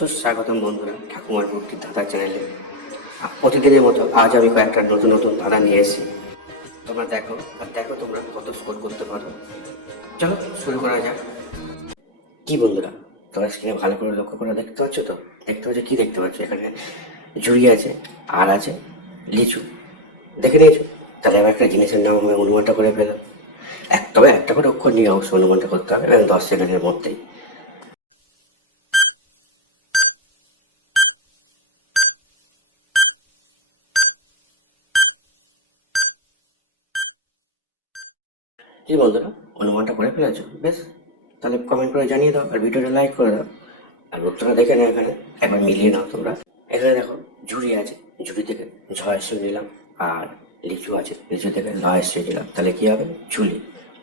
সুস্বাগতম বন্ধুরা, ঠাকুমার ভক্তি দাদা চ্যানেলে। প্রতিদিনের মতো আজ আমি কয়েকটা নতুন নতুন দাদা নিয়ে এসেছি। তোমরা দেখো, আর দেখো তোমরা কত স্কোর করতে পারো। চলো শুরু করা যাক। কি বন্ধুরা, তোমরা স্ক্রিনে ভালো করে লক্ষ্য করে দেখতে পাচ্ছ তো? দেখতে পাচ্ছ, কি দেখতে পাচ্ছ? এখানে ঝুড়ি আছে, আর আছে লিচু। দেখে নিয়েছো? তাহলে আবার একটা জিনিসের নাম আমি অনুমানটা করে পেলাম এক, তবে একটা করে অক্ষর নিয়ে অবশ্যই অনুমানটা করতে হবে এবং দশ সেকেন্ডের মধ্যেই। কি বন্ধুরা, অনুমানটা করে ফেলেছো। বেশ, তাহলে কমেন্ট করে জানিয়ে দাও, আর ভিডিওটা লাইক করে দাও। আর উত্তরটা দেখে নাও এখানে, একবার মিলিয়ে নাও তোমরা। এখানে দেখো, ঝুড়ি আছে, ঝুড়ি থেকে ঝয়শ্রী নিলাম আর লিচু আছে, লিচু থেকে লয়শ্রী নিলাম তাহলে কি হবে? ঝুলি।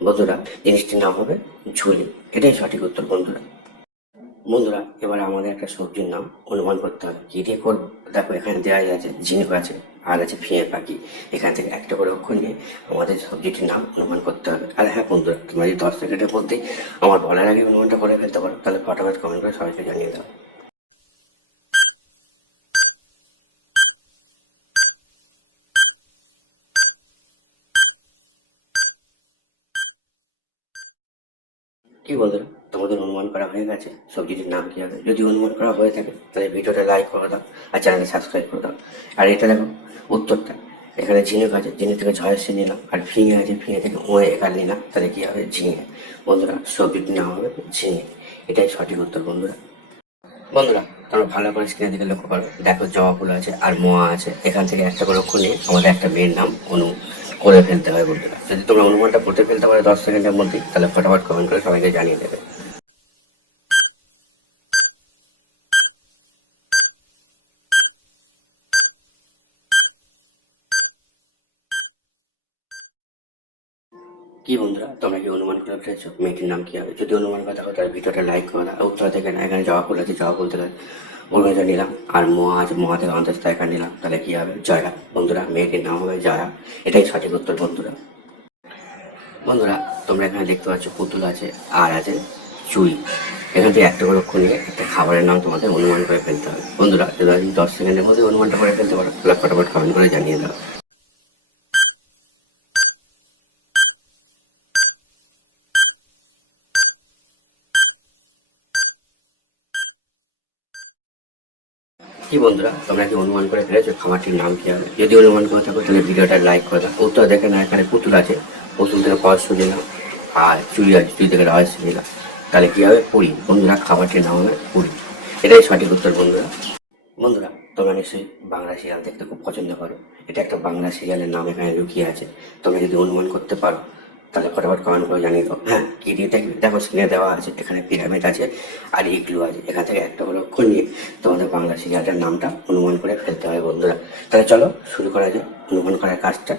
বন্ধুরা, জিনিসটির নাম হবে ঝুলি। এটাই সঠিক উত্তর, বন্ধুরা। বন্ধুরা, এবার আমাদের একটা সবজির নাম অনুমান করতে হবে। কী দিয়ে করব? দেখো, এখানে দেওয়া আছে, ঝিনুক আছে, আর আছে ফিঙে পাখি। এখান থেকে একটা করে অক্ষর নিয়ে আমাদের সবজিটির নাম অনুমান করতে হবে। হ্যাঁ বন্ধুরা তোমরা যদি দশ সেকেন্ডের মধ্যেই আমার বলার আগে অনুমানটা করে ফেলতে পারো, তাহলে ফটাফট কমেন্ট করে সবাইকে জানিয়ে দাও। কি বলতো তোমাদের অনুমান করা হয়ে গেছে? সবজিটির নাম কি হবে? যদি অনুমান করা হয়ে থাকে, তাহলে ভিডিওটা লাইক করে দাও আর চ্যানেলটা সাবস্ক্রাইব করে দাও। আর এটা দেখো, উত্তরটা। এখানে ঝিনুক আছে ঝিনুক থেকে ঝয়সে নিলাম, আর ফিঙে আছে ফিঙে থেকে ওয়ে একার নিলাম, তাহলে কি হবে? ঝিঙে। বন্ধুরা সবজিটির নাম হবে ঝিঙে। এটাই সঠিক উত্তর, বন্ধুরা। বন্ধুরা, তোমরা ভালো করে স্ক্রিনের দিকে লক্ষ্য করো। দেখো জবা ফুল আছে, আর মোয়া আছে। এখান থেকে একটা করে নিয়ে আমাদের একটা মেয়ের নাম অনু করে ফেলতে হয়, বন্ধুরা। যদি তোমরা অনুমানটা করতে ফেলতে পারো দশ সেকেন্ডের মধ্যেই, তাহলে ফটাফট কমেন্ট করে সবাইকে জানিয়ে দেবে। কি বন্ধুরা, তোমরা কি অনুমান করে ফেলেছো মেয়েটির নাম কি হবে? যদি অনুমান করা হয় তাহলে ভিডিওটা লাইক করে আর উত্তর থেকে না, এখানে ফুল আছে জবা ফুল থেকে অরুণাচল নিলাম। আর আছে মোয়া থেকে অন্তস্থ এখানে নিলাম। তাহলে কি হবে? জয়রা বন্ধুরা, মেয়েটির নাম হবে জয়রা এটাই সঠিক উত্তর, বন্ধুরা। বন্ধুরা, তোমরা এখানে দেখতে পাচ্ছ, পুতুল আছে, আর আছে চুই এখান থেকে একটা করে নিয়ে একটা খাবারের নাম তোমাদের অনুমান করে ফেলতে হবে। বন্ধুরা, যদি দশ সেকেন্ডের মধ্যে অনুমানটা করে ফেলতে পারো ফটাফট কমেন্ট করে জানিয়ে দাও। কি বন্ধুরা, তোমরা কি অনুমান করে ফেলেছো? খামারটির নাম কি হবে যদি অনুমান করে থাকো, তাহলে ভিডিওটা লাইক করে দাও। উত্তর দেখে না এখানে পুতুল আছে। পুতুল থেকে পয়স নিলাম আর চুই আছে চুই থেকে রহস্য নিলাম তাহলে কি হবে? পুরী। বন্ধুরা খাবারটির নাম হবে পুরী। এটাই সঠিক উত্তর, বন্ধুরা। বন্ধুরা, তোমরা নিশ্চয়ই বাংলা সিরিয়াল দেখতে খুব পছন্দ করো। এটা একটা বাংলা সিরিয়ালের নাম এখানে লুকিয়ে আছে। তোমরা যদি অনুমান করতে পারো তাহলে ফটাফট কমেন্ট করে জানিয়ে দাও। হ্যাঁ কি দিয়ে দেখো স্ক্রিনে দেওয়া আছে, এখানে পিরামিড আছে আর ইগলু আছে। এখান থেকে একটা অক্ষর নিয়ে তোমাদের বাংলা সিরিয়ালটার নামটা অনুমান করে ফেলতে হয় বন্ধুরা। তাহলে চলো শুরু করা যায় অনুমান করার কাজটা।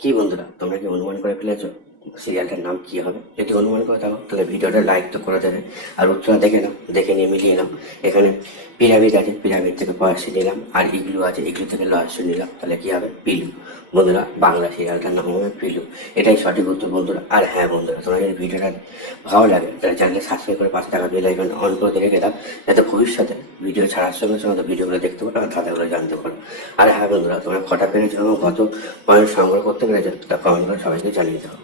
কি বন্ধুরা, তোমরা কি অনুমান করে ফেলেছো? সিরিয়ালটার নাম কি হবে? যদি অনুমান করে থাকো তাহলে ভিডিওটা লাইক তো করে দেবে। আর উত্তরটা দেখে নাও, দেখে নিয়ে মিলিয়ে নাও। এখানে পিরামিড আছে পিরামিড থেকে পয়সা নিলাম, আর ইগলু আছে ইগলু থেকে লয়সা নিলাম। তাহলে কি হবে? পিলু। বন্ধুরা, বাংলা সিরিয়ালটার নাম হবে পিলু। এটাই সঠিক উত্তর, বন্ধুরা। আর হ্যাঁ বন্ধুরা তোমরা যদি ভিডিওটা ভালো লাগে, তাহলে চ্যানেলকে সাবস্ক্রাইব করে পাশে টাকা বেল আইকন অন করে রেখে দাও, যাতে ভবিষ্যতে ভিডিও ছাড়ার সঙ্গে সঙ্গে ভিডিওগুলো দেখতে পারো, আর ধাঁধাগুলো জানতে পারো। আর হ্যাঁ বন্ধুরা, তোমরা কটা পেরেছ এবং কত পয়েন্ট সংগ্রহ করতে পেরেছ, তা কমেন্ট করে সবাইকে জানিয়ে দাও।